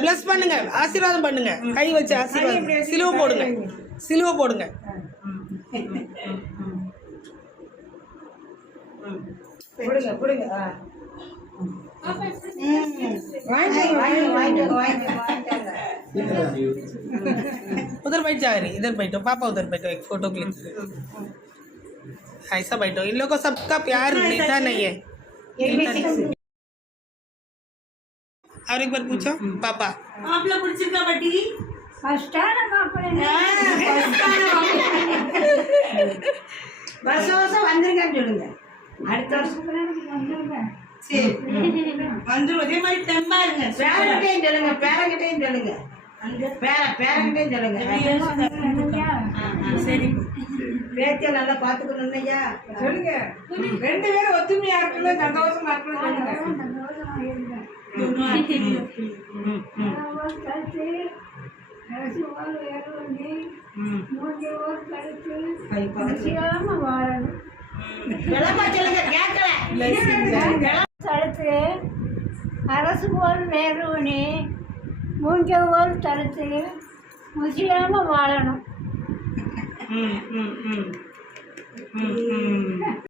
Plus பண்ணுங்க, ஆசீர்வாதம் பண்ணுங்க, கை வச்சு ஆசீர்வாதம், சிலுவை போடுங்க, சிலுவை போடுங்க. उधर बैठ जा रही, इधर बैठो पापा, उधर बैठो, एक फोटो क्लिक। ऐसा बैठो, इन लोगों को सबका प्यार मिलता नहीं है। और एक बार पूछो पापा, आप लोग कुछ कबड्डी फर्स्ट टाइम வருஷம் வருஷம் வந்துருங்கன்னு சொல்லுங்க. அடுத்த வருஷம் சரி வந்துடும். இதே மாதிரி தெம்பா இருங்க. பேரங்கிட்டையும் சொல்லுங்க, பேரங்கிட்டையும் சொல்லுங்க, பேரங்கிட்டையும் சொல்லுங்க. சரி பேத்திய நல்லா பாத்துக்கணும் ஐயா சொல்லுங்க. 2 பேரும் ஒத்துமையா இருக்குல்ல, சந்தோஷமா இருக்கணும். அரசு போல் வேறுவனே மூஞ்ச போல் தடுத்து முசியாம வாழணும்.